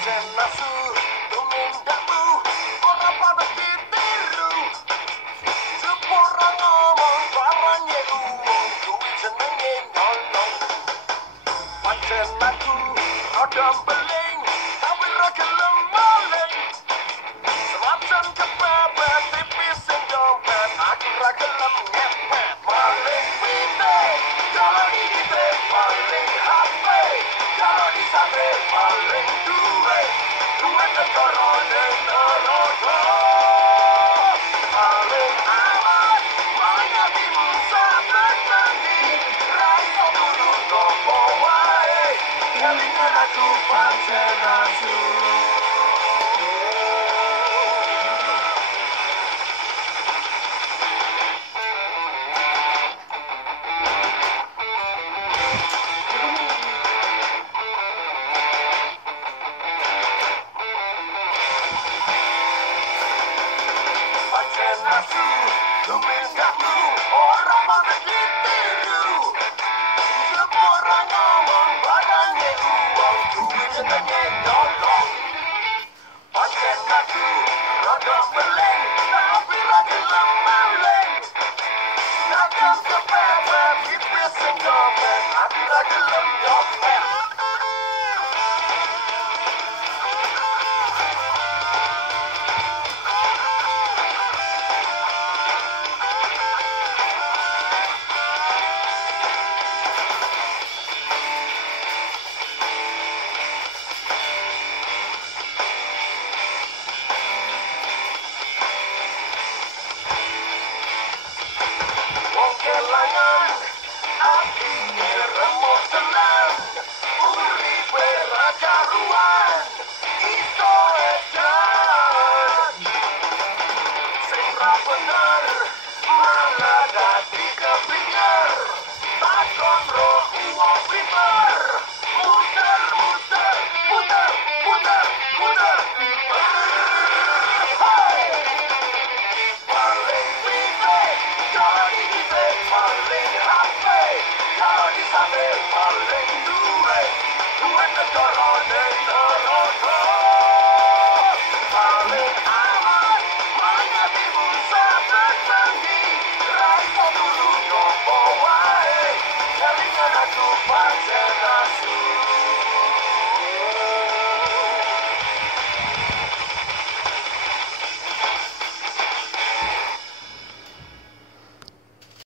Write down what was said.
pancen nasu tumindaku ora pada ditiru sepora ngomong barangnya uang duit senengnya nyolong pancen aku ada beling tapi ra gelem maling semacam kepepet tipis yang dompet aku ra gelem ngepet maling pite kalau digite maling HP kalau disabe maling duit negara dan neraka maling aman maling hatimu sampai mati rasa dulu topo wae kelingan aku pancen nasu. Pancen nasu tumindaku ora pada ditiru sepora ngomong barangnya uang duit senengnya nyolong pancen aku rada beling tapi ra gelem maling nagam kepepet tipis yang dompet aku ra gelem nyopet. Wong kelangan atine remuk tenan uripe ra karuan